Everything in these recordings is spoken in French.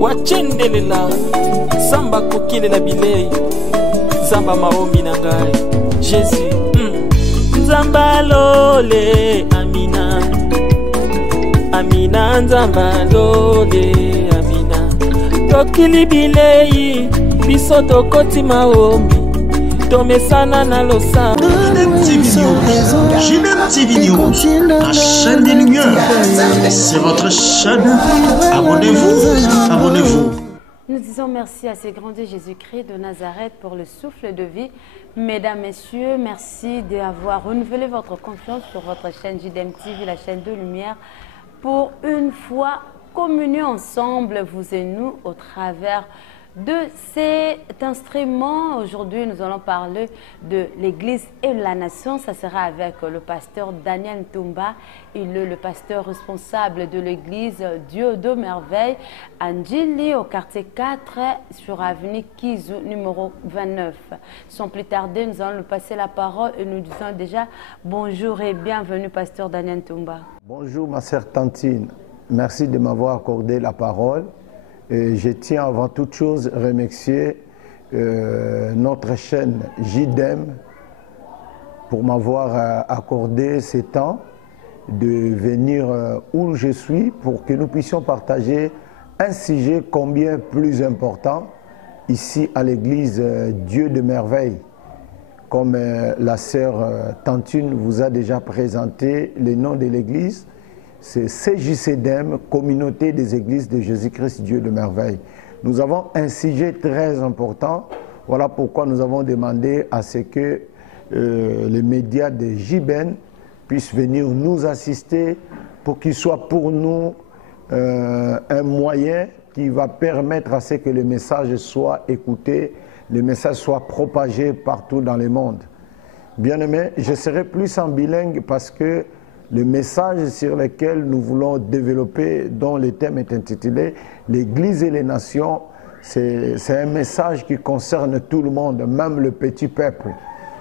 Wachendelela Samba kokilela bilei Zamba maombi na ngai Jésus Nzamba lole Amina Amina nzamba lole Amina Tokili bilei Biso tokoti maombi Tomesana na losa Ginette TV News, la chaîne des lumières. C'est votre chaîne. Abonnez-vous, abonnez-vous. Nous disons merci à ce grand Dieu Jésus-Christ de Nazareth pour le souffle de vie. Mesdames, Messieurs, merci d'avoir renouvelé votre confiance sur votre chaîne JDM TV, la chaîne de lumière. Pour une fois, communions ensemble, vous et nous, au travers de cet instrument. Aujourd'hui, nous allons parler de l'Église et la nation. Ça sera avec le pasteur Daniel Ntumba. Il est le pasteur responsable de l'Église Dieu de Merveille, Anjili, au quartier 4, sur avenue Kizu, numéro 29. Sans plus tarder, nous allons lui passer la parole et nous disons déjà bonjour et bienvenue, pasteur Daniel Ntumba. Bonjour, ma sœur Tantine. Merci de m'avoir accordé la parole. Et je tiens avant toute chose à remercier notre chaîne JDM pour m'avoir accordé ce temps de venir où je suis pour que nous puissions partager un sujet combien plus important ici à l'église Dieu de Merveille. Comme la sœur Tantine vous a déjà présenté le nom de l'église, c'est CJCDM, Communauté des Églises de Jésus-Christ, Dieu de Merveille. Nous avons un sujet très important. Voilà pourquoi nous avons demandé à ce que les médias de JBN puissent venir nous assister pour qu'il soit pour nous un moyen qui va permettre à ce que le message soit écouté, le message soit propagé partout dans le monde. Bien aimé, je serai plus en bilingue parce que le message sur lequel nous voulons développer, dont le thème est intitulé « L'Église et les nations », c'est un message qui concerne tout le monde, même le petit peuple,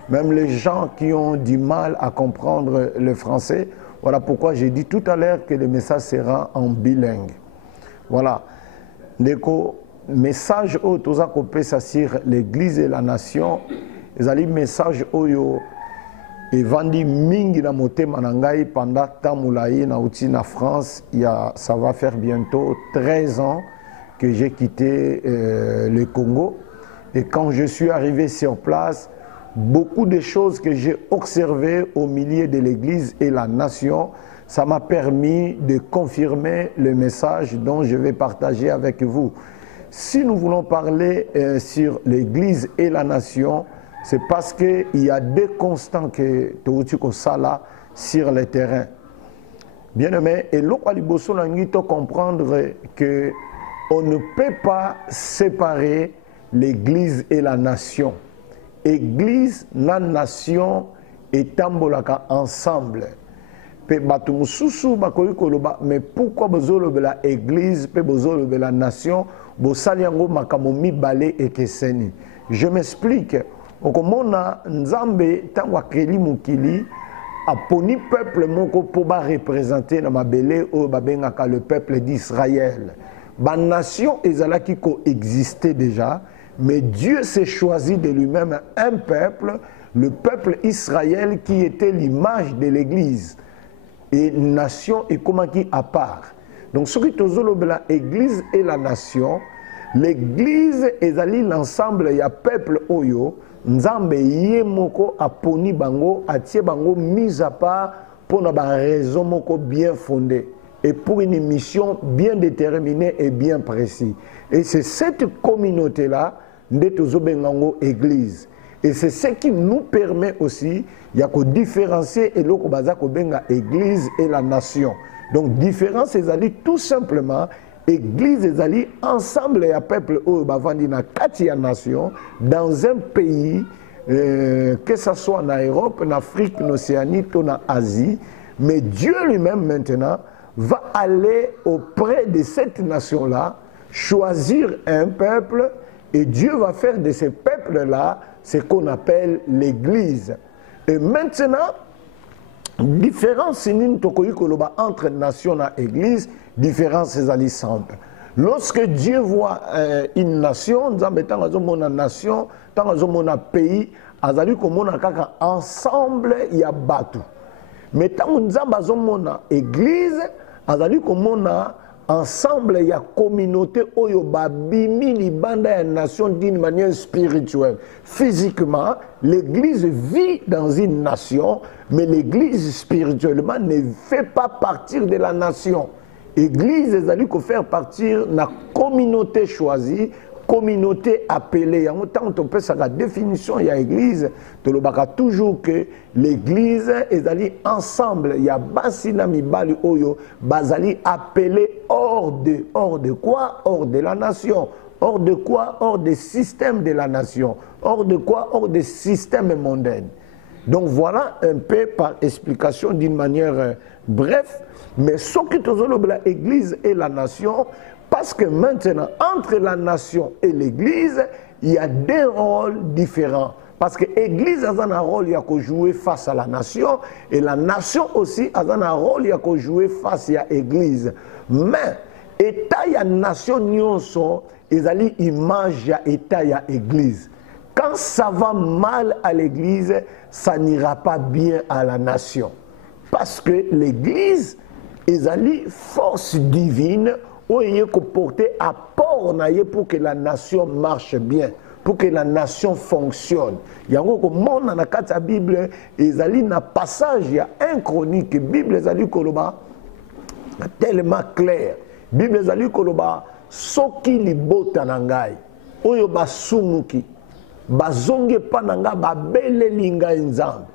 même les gens qui ont du mal à comprendre le français. Voilà pourquoi j'ai dit tout à l'heure que le message sera en bilingue. Voilà. Le message où tout ça sur l'Église et la nation, c'est un message où et vandi mingi na motema na ngai pendant tamulaï na outi na France, ça va faire bientôt 13 ans que j'ai quitté le Congo. Et quand je suis arrivé sur place, beaucoup de choses que j'ai observées au milieu de l'Église et la nation, ça m'a permis de confirmer le message dont je vais partager avec vous. Si nous voulons parler sur l'Église et la nation, c'est parce qu'il y a des constants que tu as sur le terrain. Bien aimé, et l'autre comprendre qu'on ne peut pas séparer l'Église et la nation. Église, la nation et tambolaka ensemble. Mais pourquoi la Église et la nation je m'explique. Okomona Nzambe tangwa keli mukili aponi peuple moko po ba représenter na mabele o babengaka le peuple d'Israël. Ba nation ezalaki ko existait déjà, mais Dieu s'est choisi de lui-même un peuple, le peuple Israël qui était l'image de l'église. Et nation est comment qui à part. Donc ce qui tozolo la église et la nation, l'église ezali l'ensemble ya peuple oyo Nzambe ye moko aponi bango atie bango mise à part pour une raison moko bien fondée et pour une mission bien déterminée et bien précise. Et c'est cette communauté là ndeto bengango église. Et c'est ce qui nous permet aussi ya ko différencier et loko baza ko benga église et la nation. Donc différence ezali tout simplement Église ezali ensemble ya peuple au bavandi na kati ya nation dans un pays que ce soit en Europe, en Afrique, en Océanie, ou en Asie, mais Dieu lui-même maintenant va aller auprès de cette nation-là, choisir un peuple et Dieu va faire de ce peuple-là ce qu'on appelle l'Église. Et maintenant, différence entre nation et église, différence est simple. Lorsque Dieu voit une nation, nation, un pays, ensemble il y a battu. Mais tant que nous avons une église, ensemble il y a communauté oyo babimi libanda ya nation d'une manière spirituelle. Physiquement, l'église vit dans une nation, mais l'église spirituellement ne fait pas partir de la nation. L'église est qu'on faire partir de la communauté choisie, communauté appelée. En tant que peut la définition il y a église, tu le toujours que l'église est ensemble. Il y a basina mibali oyo bazali appelé hors de quoi? Hors de la nation. Hors de quoi? Hors des systèmes de la nation. Hors de quoi? Hors des systèmes mondains. Donc voilà un peu par explication d'une manière bref. Mais ce qui est l'église et la nation, parce que maintenant, entre la nation et l'église, il y a deux rôles différents. Parce que l'église a un rôle qui jouer face à la nation, et la nation aussi a un rôle qui jouer face à l'église. Mais, l'État et la nation, ils ont image de l'État et de l'église. Quand ça va mal à l'église, ça n'ira pas bien à la nation. Parce que l'église, ils ont force divine où il faut porter apport pour que la nation marche bien, pour que la nation fonctionne. Il y a dans la Bible, ils ont un passage, il y a un chronique, la Bible est tellement clair. La Bible est soki libota nangai, oyo basumuki, bazonge pananga babele linga nzambe,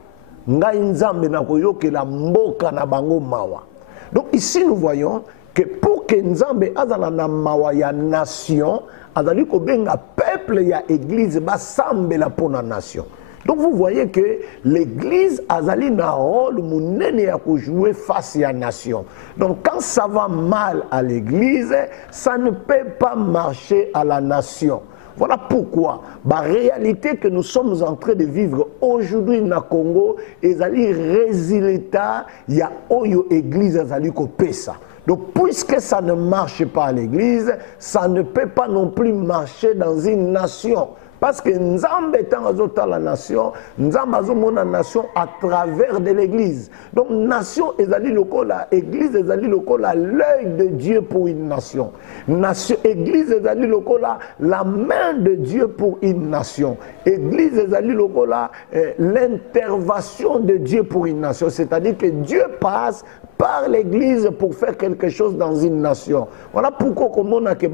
ngai nzambe na koyoke la mboka na bango mawa. Donc ici nous voyons que pour que Nzambe azala na mawa ya nation, azali ko benga peuple ya église basambela pour la nation. Donc vous voyez que l'église azali na rôle munene ya ko jouer face à la nation. Donc quand ça va mal à l'église, ça ne peut pas marcher à la nation. Voilà pourquoi la réalité que nous sommes en train de vivre aujourd'hui dans le Congo, est résultat, il y a oyo église azali ko pesa. Donc puisque ça ne marche pas à l'église, ça ne peut pas non plus marcher dans une nation. Parce que Nzambe étant dans la nation, Nzambe a la nation à travers de l'église. Donc nation ezali lokola, église ezali lokola l'œil de Dieu pour une nation. Nation, église ezali lokola la main de Dieu pour une nation. Église ezali lokola l'intervention de Dieu pour une nation. C'est-à-dire que Dieu passe par l'église pour faire quelque chose dans une nation. Voilà pourquoi comme on a que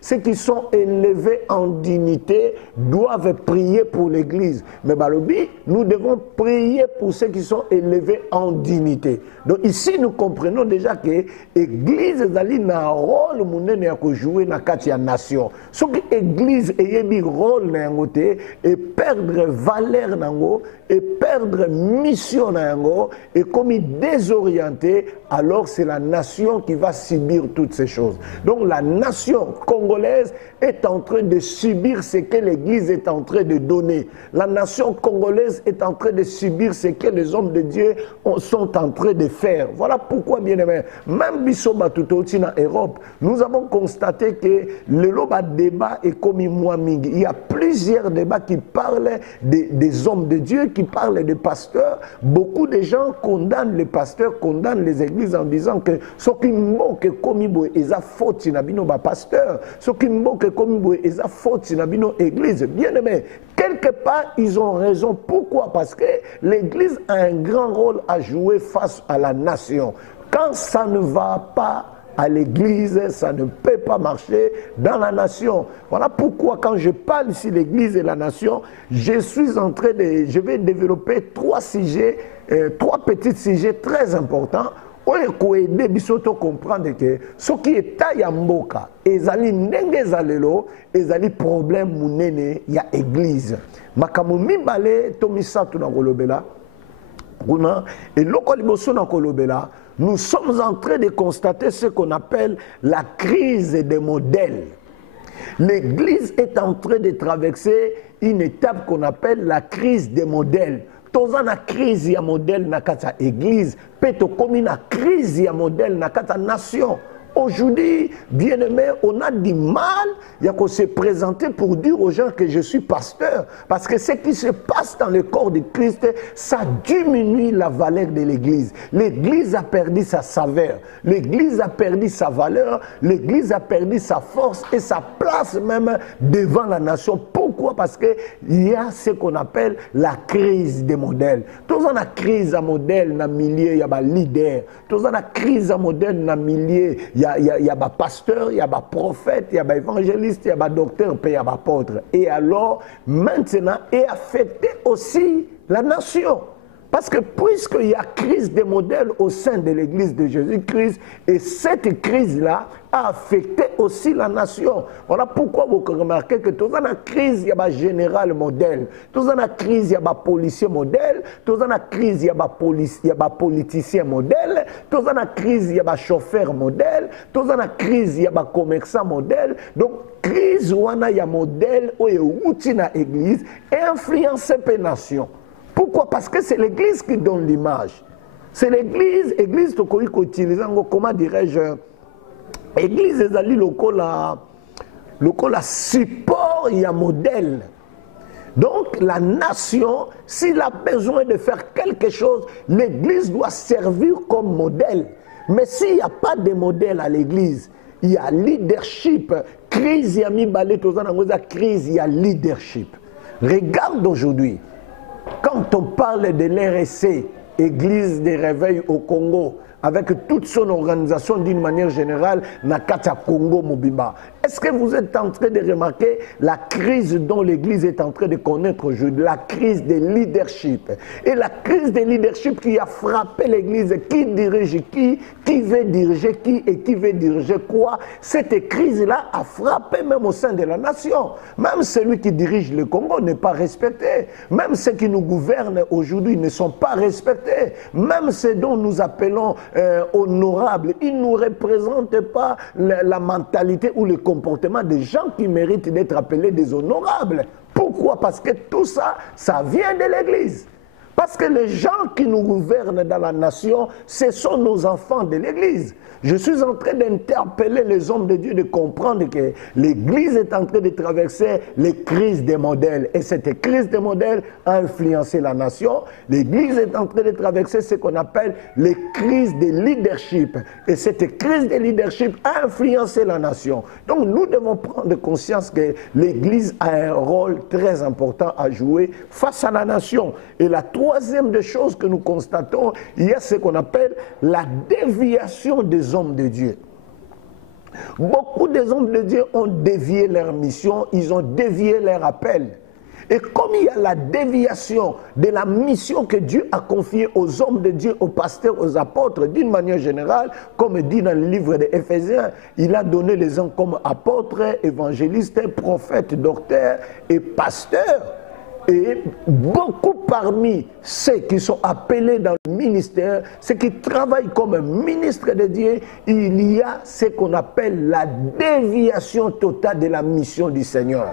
ceux qui sont élevés en dignité doivent prier pour l'église. Mais balobi, nous devons prier pour ceux qui sont élevés en dignité. Donc ici nous comprenons déjà que l'église est un rôle à jouer dans la nation. Ce que l'église a un rôle et perdre valeur et perdre mission et comme désorienté, alors c'est la nation qui va subir toutes ces choses. Donc la nation congolaise est en train de subir ce que l'église est en train de donner. La nation congolaise est en train de subir ce que les hommes de Dieu sont en train de faire. Voilà pourquoi, bien aimé, même Bissoba tout au en Europe, nous avons constaté que le débat est comme Mouaming. Il y a plusieurs débats qui parlent des hommes de Dieu, qui parlent des pasteurs. Beaucoup de gens condamnent les pasteurs, condamnent les églises en disant que ce qui manque comme ils a faute na bino ba pasteur, ce qui manque comme ils a faute na bino église. Bien aimé, quelque part ils ont raison. Pourquoi? Parce que l'église a un grand rôle à jouer face à la nation. Quand ça ne va pas à l'église, ça ne peut pas marcher dans la nation. Voilà pourquoi quand je parle ici de l'église et la nation, je vais développer trois petits sujets très importants pour aider Bisoto à comprendre que ce qui est à Mboka, ezali ndenge zalelo, ezali problème munene ya église. Makamu mibale tomisatu na kolobela. Et l'okoliboso na kolobela, nous sommes en train de constater ce qu'on appelle la crise des modèles. L'église est en train de traverser une étape qu'on appelle la crise des modèles. toza na crise ya modèle na kati ya église, pe tokomi na crise ya modèle na kati ya nation. Aujourd'hui, bien-aimé, on a du mal à se présenter pour dire aux gens que je suis pasteur. Parce que ce qui se passe dans le corps de Christ, ça diminue la valeur de l'Église. L'Église a perdu sa saveur. L'Église a perdu sa valeur. L'Église a perdu sa force et sa place même devant la nation. Pourquoi? Parce qu'il y a ce qu'on appelle la crise des modèles. Tous on a crise à modèle dans le milieu, il y a des leaders. Tous on a crise à modèle dans le milieu. Il y a des pasteurs, il y a des prophètes, il y a des évangélistes, il y a des docteurs, il y a des apôtres. Et alors, maintenant, est affecté aussi la nation. Parce que puisqu'il y a crise des modèles au sein de l'Église de Jésus-Christ, et cette crise-là a affecté aussi la nation. Voilà pourquoi vous remarquez que dans la crise, il y a un général modèle. Dans la crise, il y a un policier modèle. Dans la crise, il y a un politicien modèle. Dans la crise, il y a un chauffeur modèle. Dans la crise, il y a un commerçant modèle. Donc, crise, il y a un modèle où il y a une église et influence la nation. Pourquoi? Parce que c'est l'Église qui donne l'image. C'est l'Église, l'Église, comment dirais-je, l'Église est allée le support, il y a modèle. Donc la nation, s'il a besoin de faire quelque chose, l'Église doit servir comme modèle. Mais s'il n'y a pas de modèle à l'Église, il y a leadership. Crise, il y a mis balai, crise, il y a leadership. Regarde aujourd'hui. Quand on parle de l'RSC, Église des réveils au Congo, avec toute son organisation d'une manière générale, Nakata Congo Mobimba. Est-ce que vous êtes en train de remarquer la crise dont l'Église est en train de connaître aujourd'hui, la crise de leadership? Et la crise de leadership qui a frappé l'Église, qui dirige qui veut diriger qui et qui veut diriger quoi? Cette crise-là a frappé même au sein de la nation. Même celui qui dirige le Congo n'est pas respecté. Même ceux qui nous gouvernent aujourd'hui ne sont pas respectés. Même ceux dont nous appelons honorables, ils ne nous représentent pas la mentalité ou le comportement des gens qui méritent d'être appelés des honorables. Pourquoi? Parce que tout ça, ça vient de l'Église. Parce que les gens qui nous gouvernent dans la nation, ce sont nos enfants de l'Église. Je suis en train d'interpeller les hommes de Dieu de comprendre que l'Église est en train de traverser les crises des modèles. Et cette crise des modèles a influencé la nation. L'Église est en train de traverser ce qu'on appelle les crises de leadership. Et cette crise de leadership a influencé la nation. Donc nous devons prendre conscience que l'Église a un rôle très important à jouer face à la nation. Et la troisième des choses que nous constatons, il y a ce qu'on appelle la déviation des hommes de Dieu. Beaucoup des hommes de Dieu ont dévié leur mission, ils ont dévié leur appel. Et comme il y a la déviation de la mission que Dieu a confiée aux hommes de Dieu, aux pasteurs, aux apôtres, d'une manière générale, comme dit dans le livre des Éphésiens, il a donné les hommes comme apôtres, évangélistes, prophètes, docteurs et pasteurs. Et beaucoup parmi ceux qui sont appelés dans le ministère, ceux qui travaillent comme ministres de Dieu, il y a ce qu'on appelle la déviation totale de la mission du Seigneur.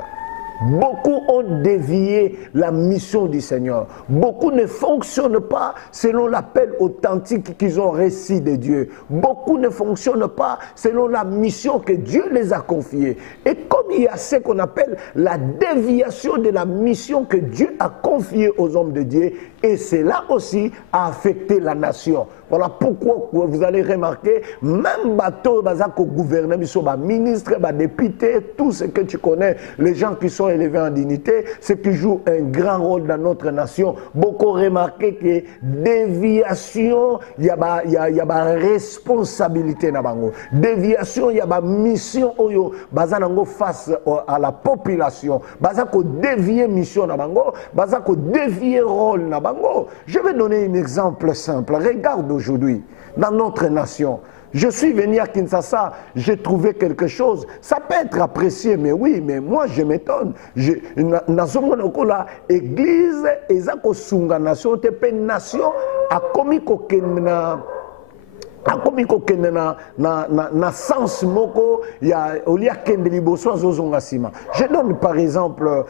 Beaucoup ont dévié la mission du Seigneur. Beaucoup ne fonctionnent pas selon l'appel authentique qu'ils ont reçu de Dieu. Beaucoup ne fonctionnent pas selon la mission que Dieu les a confiée. Et comme il y a ce qu'on appelle la déviation de la mission que Dieu a confiée aux hommes de Dieu, et cela aussi a affecté la nation. Voilà pourquoi vous allez remarquer, même bateau, bazako gouvernement, ministre, député, tout ce que tu connais, les gens qui sont élevés en dignité, ceux qui jouent un grand rôle dans notre nation. Beaucoup remarqué que déviation, il y a responsabilité na bango. Déviation, il y a mission oyo bazanango face à la population. Bazako dévier mission na bango, bazako dévier rôle na bango. Je vais donner un exemple simple. Regarde aujourd'hui, dans notre nation, je suis venu à Kinshasa, j'ai trouvé quelque chose, ça peut être apprécié, mais oui, mais moi je m'étonne. L'église, ezako sunga nation, tepe nation, a commis kokena na sens moko ya olia kende liboso azozonga sima. Je donne par exemple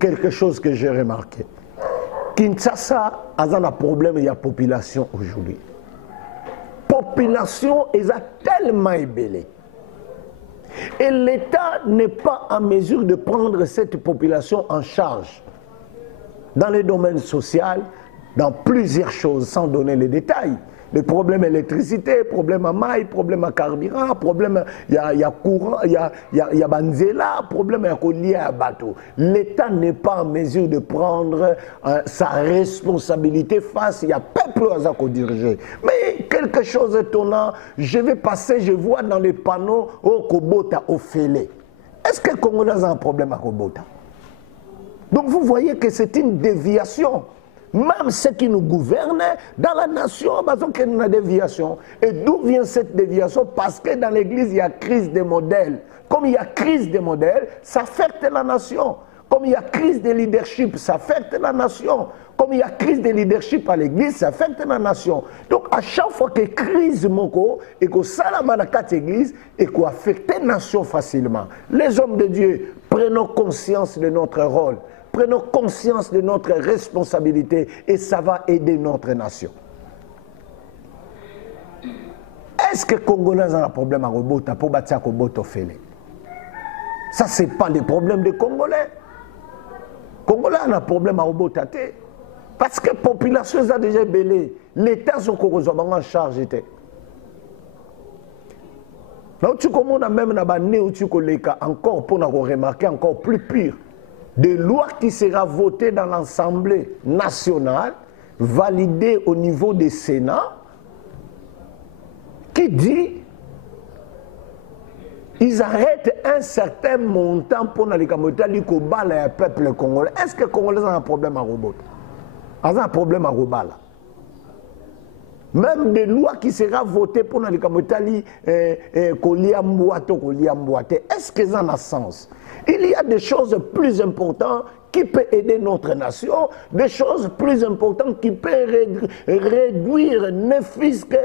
quelque chose que j'ai remarqué. Kinshasa a un problème, il y a population aujourd'hui. Population est tellement ébellée. Et l'État n'est pas en mesure de prendre cette population en charge. Dans les domaines sociaux, dans plusieurs choses, sans donner les détails. Les problèmes d'électricité, problèmes à maille, problèmes à carburant, problèmes, il y a courant, il y a banzela, problèmes liés à bateau. L'État n'est pas en mesure de prendre sa responsabilité face, il y a peuple à diriger. Mais quelque chose d'étonnant, je vais passer, je vois dans les panneaux au Kobota, au Félé. Est-ce que les Congolais ont un problème à Kobota? Donc vous voyez que c'est une déviation. Même ceux qui nous gouvernent, dans la nation, il y a une déviation. Et d'où vient cette déviation? Parce que dans l'église, il y a crise des modèles. Comme il y a crise des modèles, ça affecte la nation. Comme il y a crise de leadership, ça affecte la nation. Comme il y a crise de leadership à l'église, ça affecte la nation. Donc à chaque fois que crise moko et que salama na quatre églises et qu'on affecte la nation facilement. Les hommes de Dieu, prenons conscience de notre rôle. Prenons conscience de notre responsabilité et ça va aider notre nation. Est-ce que les Congolais ont un problème à Robota pour battre Robota au Félé? Ça, ce n'est pas des problèmes des Congolais. Les Congolais ont un problème à Robota parce que la population a déjà belé. L'État est en charge. Donc, tu commences même encore pour remarquer encore plus pire. Des lois qui sera votées dans l'Assemblée nationale, validées au niveau des Sénats, qui dit ils arrêtent un certain montant pour les peuple congolais. Est-ce que les Congolais ont un problème à Robot? Ils ont un problème à Robala. Même des lois qui seront votées pour les Kamotali, est-ce qu'elles ont un sens? Il y a des choses plus importantes qui peuvent aider notre nation, des choses plus importantes qui peuvent réduire, ne fût-ce que,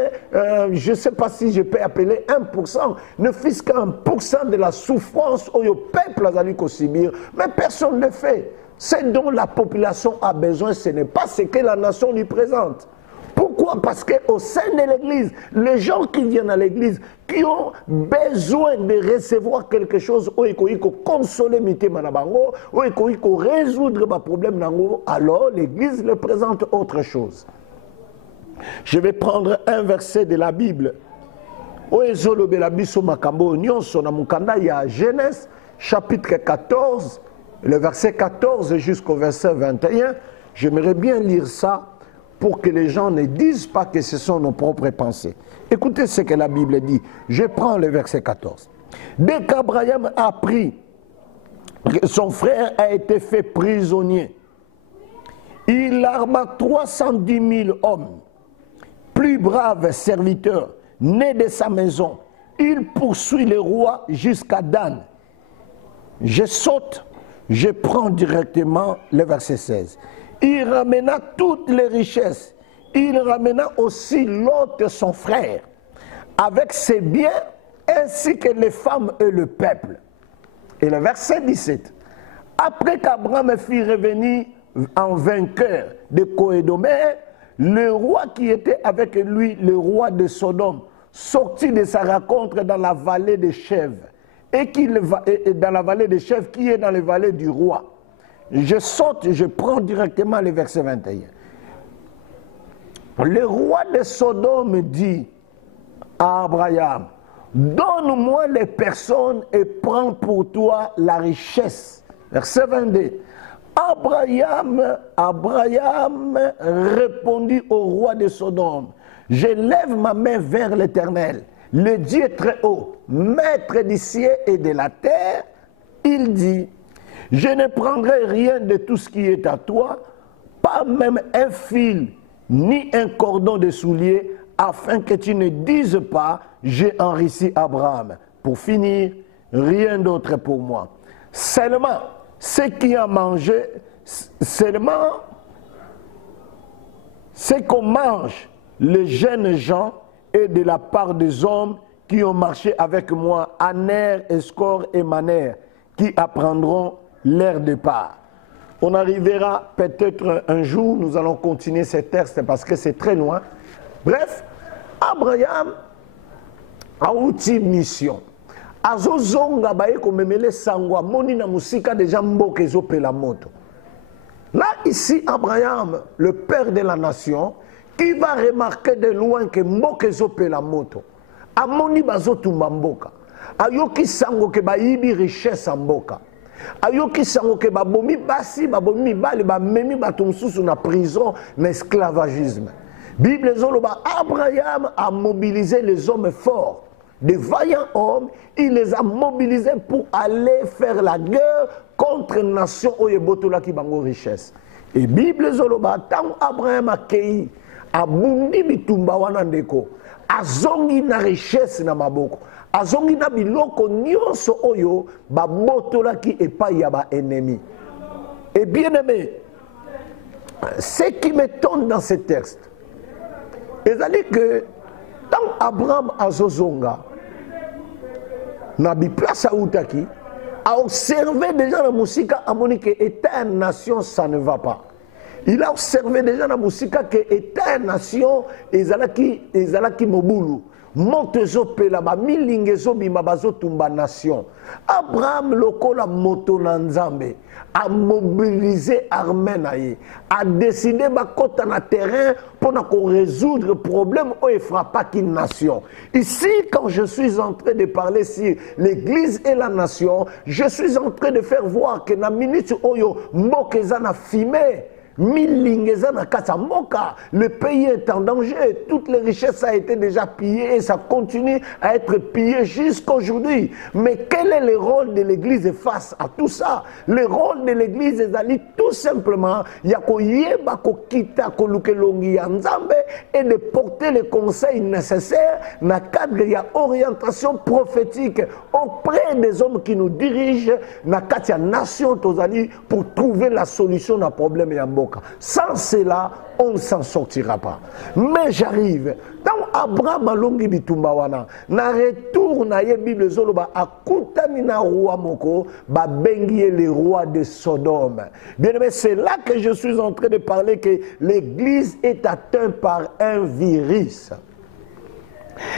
je ne sais pas si je peux appeler 1%, ne fût-ce qu'1% de la souffrance au peuple a subir, mais personne ne le fait. Ce dont la population a besoin, ce n'est pas ce que la nation lui présente. Pourquoi? Parce qu'au sein de l'église, les gens qui viennent à l'église, qui ont besoin de recevoir quelque chose, ou ils consoler mité manabango, ou ils résoudre les problèmes nango, alors l'église leur présente autre chose. Je vais prendre un verset de la Bible. Genèse, chapitre 14, le verset 14 jusqu'au verset 21. J'aimerais bien lire ça pour que les gens ne disent pas que ce sont nos propres pensées. Écoutez ce que la Bible dit. Je prends le verset 14. Dès qu'Abraham a appris que son frère a été fait prisonnier, il arma 310 000 hommes, plus braves serviteurs, nés de sa maison. Il poursuit le roi jusqu'à Dan. Je saute, je prends directement le verset 16. Il ramena toutes les richesses. Il ramena aussi Lot, son frère, avec ses biens, ainsi que les femmes et le peuple. Et le verset 17. Après qu'Abraham fut revenu en vainqueur de Coédomère, le roi qui était avec lui, le roi de Sodome, sortit de sa rencontre dans la vallée de Chèvres, et dans la vallée de Chèvres qui est dans la vallée du roi. Je saute, je prends directement le verset 21. Le roi de Sodome dit à Abraham, donne-moi les personnes et prends pour toi la richesse. Verset 22. Abraham répondit au roi de Sodome, je lève ma main vers l'Éternel, le Dieu très haut, maître du ciel et de la terre. Il dit, je ne prendrai rien de tout ce qui est à toi, pas même un fil, ni un cordon de soulier, afin que tu ne dises pas, j'ai enrichi Abraham. Pour finir, rien d'autre pour moi. Seulement, ce qui a mangé, seulement, ce qu'on mange, les jeunes gens, et de la part des hommes qui ont marché avec moi, Aner, Escor et Maner, qui apprendront leur départ. On arrivera peut-être un jour, nous allons continuer ces textes parce que c'est très loin. Bref, Abraham a outil mission. Azozonga baye komemele sangwa moni na musika déjà mboka ezopela moto. Là ici Abraham, le père de la nation, qui va remarquer de loin que mboka ezopela moto. Amoni bazotumba mboka. Ayoki sango ke bayibi richesse mboka. Ayoki sango ke babomi basi, babomi mibali, bamemi bato mususu na prison, na esclavagisme. Bible zoloba, Abraham a mobilisé les hommes forts, des vaillants hommes, il les a mobilisés pour aller faire la guerre contre une nation oyebotola ki bango richesse. Et Bible zoloba, tant Abraham a kei, abundi bitumba wana ndeko, azongi na richesse na maboko, azongi na biloko nyonso oyo babotola ki epai ya ba ennemi. Et bien aimé, ce qui m'étonne dans ce texte, c'est-à-dire que tant Abraham azozonga na biplace à Outaki a observé déjà la musique à Monique état nation ça ne va pas. Il a observé déjà la musique que état nation ezalaki mobulu. Montezo pela ba milingezo bima bazo tumba nation. Abraham lokola moto na Nzambe a mobilisé armée naye, a décidé ba kota na terrain pour résoudre le problème où il frappa qu'une nation. Ici, quand je suis en train de parler sur l'église et la nation, je suis en train de faire voir que na minute oyo mboka na fumé. Le pays est en danger, toutes les richesses ont été déjà pillées et ça continue à être pillé jusqu'à aujourd'hui. Mais quel est le rôle de l'église face à tout ça? Le rôle de l'église est d'aller tout simplement et de porter les conseils nécessaires dans le cadre de l'orientation prophétique auprès des hommes qui nous dirigent dans la nation pour trouver la solution à problème et à sans cela, on ne s'en sortira pas. Mais j'arrive. Dans Abraham alongi bitumba wana, na retour na ye Bible zoloba akutani na roi moko, ba bengi le roi de Sodome. Bien aimé, c'est là que je suis en train de parler que l'église est atteinte par un virus.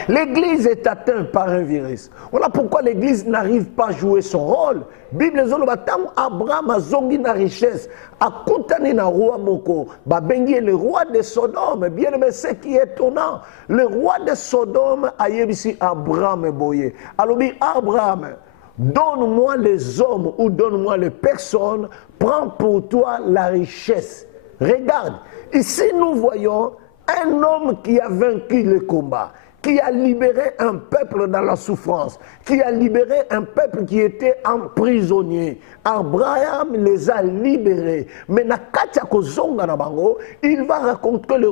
L'église est atteinte par un virus. Voilà pourquoi l'église n'arrive pas à jouer son rôle. Bible zoloba tam Abraham a zongi na richesse, akutani na roi moko, ba bengi le roi de Sodome. Bien aimé, ce qui est étonnant, le roi de Sodome a yebisi Abraham boye. Alors Abraham, donne-moi les hommes ou donne-moi les personnes, prends pour toi la richesse. Regarde, ici nous voyons un homme qui a vaincu le combat, qui a libéré un peuple dans la souffrance, qui a libéré un peuple qui était emprisonné. Abraham les a libérés. Mais il va rencontrer le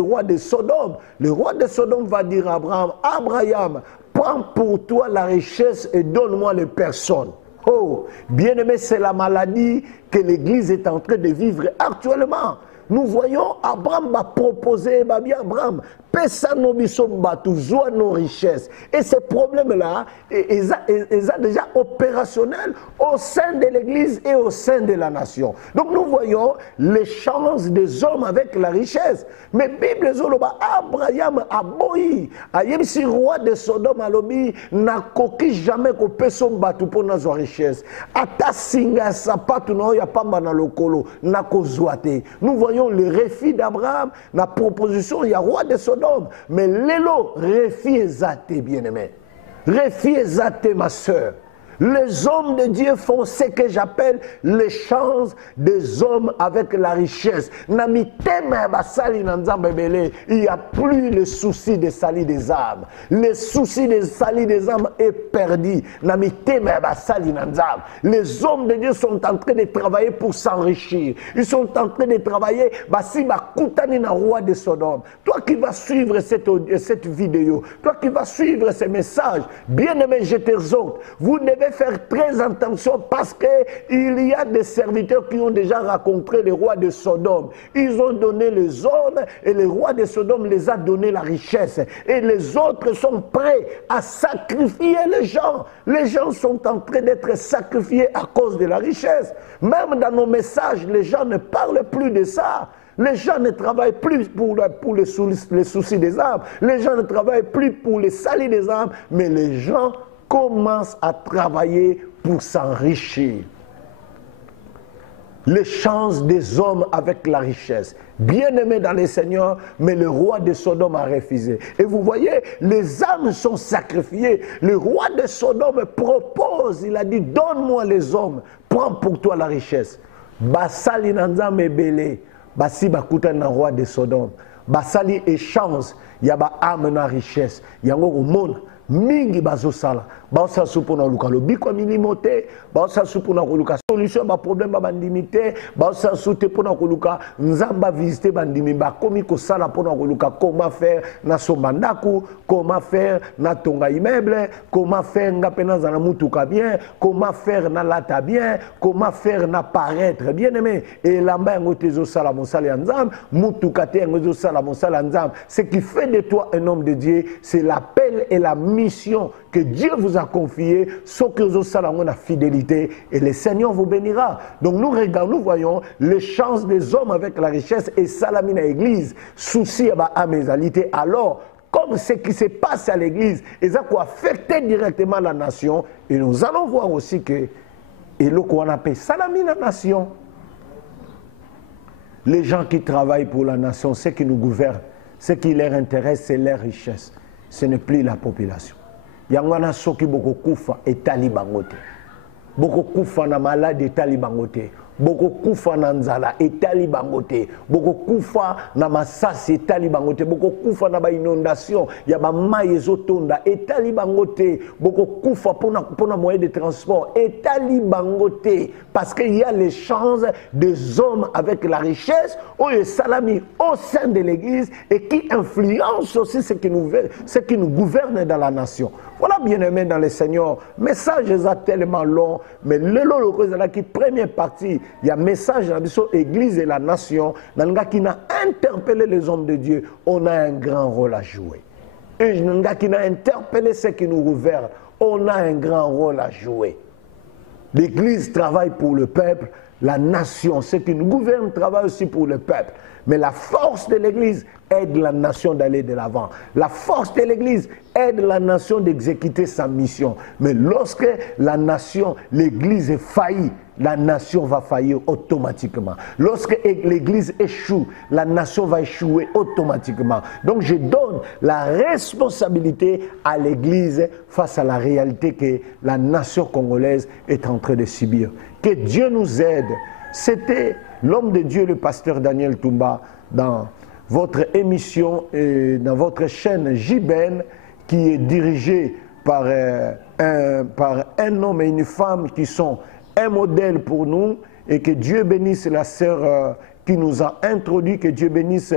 roi de Sodome. Le roi de Sodome va dire à Abraham, Abraham, prends pour toi la richesse et donne-moi les personnes. Oh, bien-aimé, c'est la maladie que l'Église est en train de vivre actuellement. Nous voyons Abraham va proposer, bien Abraham, pesa no bisomba toujours nos richesses. Et ces problèmes-là, ils sont déjà opérationnels au sein de l'Église et au sein de la nation. Donc nous voyons les chances des hommes avec la richesse. Mais Bible zoloba Abraham a boyi, a yebisi roi de Sodome alobi n'a coquille jamais ko pesomba tu pour nos richesses. Ata singa sapatu no ya pamba na lokolo na kozwate. Nous voyons le refus d'Abraham, la proposition, il y a roi de Sodome. Mais l'élo, refus exaté, bien-aimé. Refus exaté, ma soeur. Les hommes de Dieu font ce que j'appelle les chances des hommes avec la richesse. Il n'y a plus le souci de salir des âmes. Le souci de salir des âmes est perdu. Les hommes de Dieu sont en train de travailler pour s'enrichir. Ils sont en train de travailler roi de Sodome. Toi qui vas suivre cette vidéo, toi qui vas suivre ces messages, bien-aimé, je t'exhorte, vous devez devez faire très attention parce qu'il y a des serviteurs qui ont déjà rencontré les rois de Sodome. Ils ont donné les zones et le roi de Sodome les a donné la richesse. Et les autres sont prêts à sacrifier les gens. Les gens sont en train d'être sacrifiés à cause de la richesse. Même dans nos messages, les gens ne parlent plus de ça. Les gens ne travaillent plus pour les soucis des âmes. Les gens ne travaillent plus pour les salis des âmes. Mais les gens commencent à travailler pour s'enrichir. L'échange des hommes avec la richesse. Bien-aimé dans les Seigneurs, mais le roi de Sodome a refusé. Et vous voyez, les âmes sont sacrifiées. Le roi de Sodome propose, il a dit, donne-moi les hommes, prends pour toi la richesse. Basali nanzame belé, basi bakuta na roi de Sodome. Basali échange, yaba âme na richesse. Yango au monde. Mingi bazosala baosa supona luka lobiko minimote baosa supona koluka solution ba problème ba bandimité baosa sute pona koluka nzamba visiter bandimi ba komi ko sala pona koluka comment faire na sombandaku comment faire na tonga immeuble comment faire nga pena za na mutuka bien comment faire na lata bien comment faire na paraître bien aimé et lamba ngote zo sala mosala nzam mutuka te ngozo sala mosala nzam ce qui fait de toi un homme de Dieu c'est l'appel et la mission que Dieu vous a confiée, sauf que vous avez la fidélité et le Seigneur vous bénira. Donc nous regardons, nous voyons les chances des hommes avec la richesse et salamine à l'église, souci à mes alités. Alors, comme ce qui se passe à l'église, et ça peut affecter directement la nation, et nous allons voir aussi que, et le qu'on appelle salamine la nation, les gens qui travaillent pour la nation, ceux qui nous gouvernent, ce qui leur intéresse, c'est leur richesse. Ce n'est plus la population. Yangwana soki boko kufa etali bangote. Boko kufa na malade etali bangote. Boko kufa na nzala etali bangote. Boko kufa na masasi etali bangote. Boko kufa na ba inondation ya ba mai ezotonda etali bangote. Boko kufa pona moyen de transport etali bangote parce qu'il y a l'échange des hommes avec la richesse ou les salami au sein de l'église et qui influence aussi ce qui nous gouverne dans la nation. Voilà, bien-aimés dans le Seigneur, message est tellement long, mais le première partie, il y a message dans l'église et la nation, qui a interpellé les hommes de Dieu, on a un grand rôle à jouer. Et qui a interpellé ceux qui nous gouvernent, on a un grand rôle à jouer. L'église travaille pour le peuple, la nation, ceux qui nous gouvernent travaillent aussi pour le peuple. Mais la force de l'église aide la nation d'aller de l'avant. La force de l'église aide la nation d'exécuter sa mission. Mais lorsque la nation, l'église est faillie, la nation va faillir automatiquement. Lorsque l'église échoue, la nation va échouer automatiquement. Donc je donne la responsabilité à l'église face à la réalité que la nation congolaise est en train de subir. Que Dieu nous aide. C'était l'homme de Dieu, le pasteur Daniel Toumba, dans votre émission et dans votre chaîne JBN, qui est dirigée par un homme et une femme qui sont un modèle pour nous, et que Dieu bénisse la sœur qui nous a introduit, que Dieu bénisse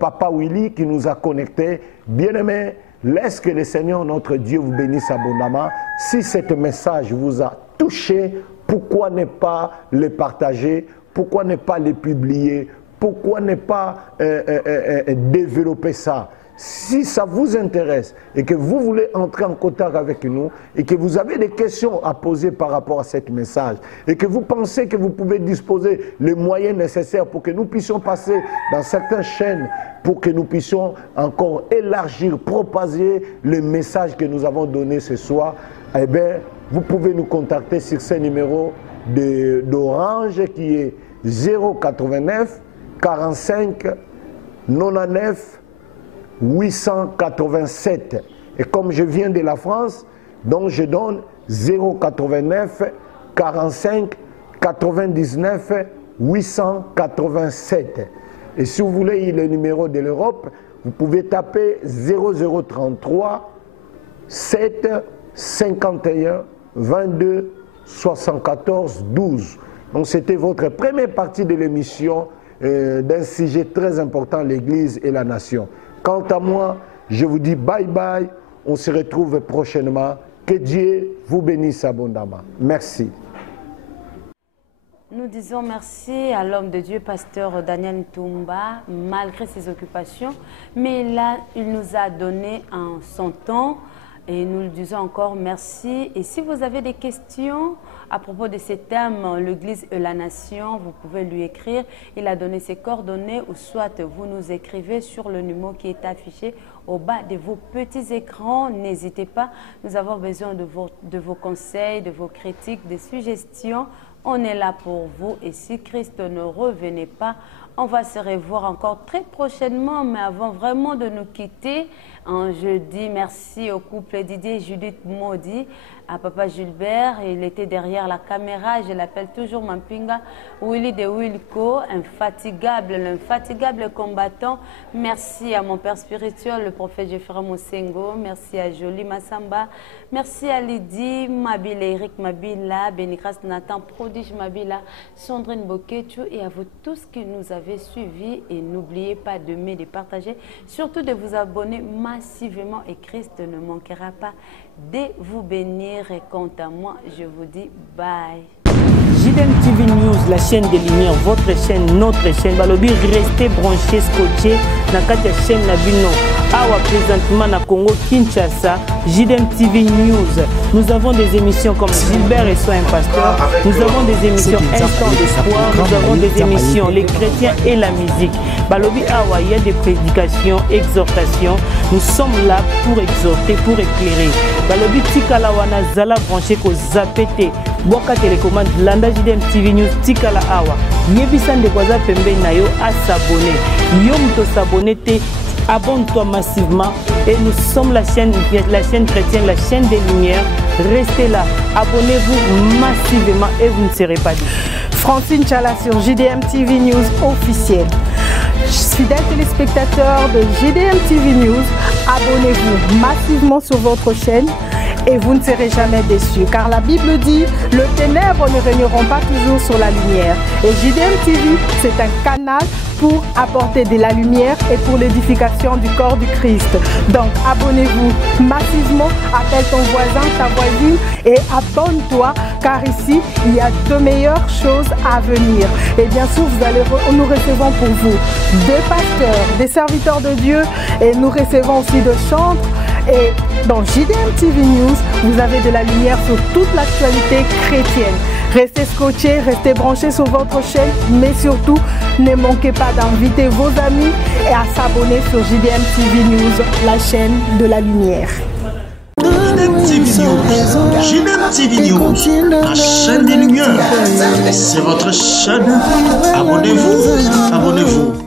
Papa Willy qui nous a connectés. Bien-aimés, laisse que le Seigneur notre Dieu vous bénisse abondamment. Si ce message vous a touché, pourquoi ne pas le partager? Pourquoi ne pas le publier? Pourquoi ne pas développer ça? Si ça vous intéresse et que vous voulez entrer en contact avec nous et que vous avez des questions à poser par rapport à ce message et que vous pensez que vous pouvez disposer les moyens nécessaires pour que nous puissions passer dans certaines chaînes, pour que nous puissions encore élargir, propager le message que nous avons donné ce soir, eh bien, vous pouvez nous contacter sur ce numéro d'Orange qui est 089 45 99 887. Et comme je viens de la France, donc je donne 089 45 99 887. Et si vous voulez le numéro de l'Europe, vous pouvez taper 0033 7 51 22 74 12. Donc c'était votre première partie de l'émission d'un sujet très important, l'Église et la nation. Quant à moi, je vous dis bye bye, on se retrouve prochainement. Que Dieu vous bénisse abondamment. Merci. Nous disons merci à l'homme de Dieu, pasteur Daniel Ntumba, malgré ses occupations. Mais là, il nous a donné son temps et nous lui disons encore merci. Et si vous avez des questions à propos de ces thèmes, l'Église et la nation, vous pouvez lui écrire. Il a donné ses coordonnées ou soit vous nous écrivez sur le numéro qui est affiché au bas de vos petits écrans. N'hésitez pas, nous avons besoin de vos conseils, de vos critiques, des suggestions. On est là pour vous et si Christ ne revenait pas, on va se revoir encore très prochainement. Mais avant vraiment de nous quitter, je dis merci au couple Didier et Judith Maudit, à Papa Gilbert. Il était derrière la caméra, je l'appelle toujours Mampinga, Willy de Wilco, l'infatigable combattant. Merci à mon père spirituel, le prophète Jeffrey Mosengo. Merci à Jolie Massamba. Merci à Lydie Mabila, Eric Mabila, Bénicras Nathan, Prodige Mabila, Sandrine Boketu et à vous tous qui nous avez suivis. Et n'oubliez pas d'aimer, de partager, surtout de vous abonner massivement et Christ ne manquera pas de vous bénir. Et quant à moi, je vous dis bye. JDM TV News, la chaîne des lumières, votre chaîne, notre chaîne. Balobi, restez branchés, scotchés. Dans la chaîne Nabino. Awa présentement na Congo Kinshasa, JDM TV News. Nous avons des émissions comme Gilbert et Soin Pasteur. Nous avons des émissions Instant d'espoir. Nous avons des émissions Les chrétiens et la musique. Balobi Awa, il y a des prédications, exhortations. Nous sommes là pour exhorter, pour éclairer. Balobi Tikala Wana Zala branché ko Zapete. Boka télécommande Landa JDM TV News Tikala Awa. Yebisan de Kwaza Pembe Nayo à s'abonner. Yom to s'abonner te. Abonne-toi massivement et nous sommes la chaîne chrétienne, la chaîne des lumières. Restez là, abonnez-vous massivement et vous ne serez pas déçus. Francine Chala sur JDM TV News officiel. Fidèles téléspectateurs de JDM TV News, abonnez-vous massivement sur votre chaîne et vous ne serez jamais déçus. Car la Bible dit, les ténèbres ne régneront pas toujours sur la lumière. Et JDM TV, c'est un canal pour apporter de la lumière et pour l'édification du corps du Christ. Donc abonnez-vous massivement, appelle ton voisin, ta voisine et abonne-toi car ici il y a de meilleures choses à venir. Et bien sûr nous recevons pour vous des pasteurs, des serviteurs de Dieu et nous recevons aussi de chantres. Et dans JDM TV News, vous avez de la lumière sur toute l'actualité chrétienne. Restez scotchés, restez branchés sur votre chaîne, mais surtout, ne manquez pas d'inviter vos amis et à s'abonner sur JDM TV News, la chaîne de la lumière. JDM TV News, la chaîne des lumières. C'est votre chaîne. Abonnez-vous, abonnez-vous.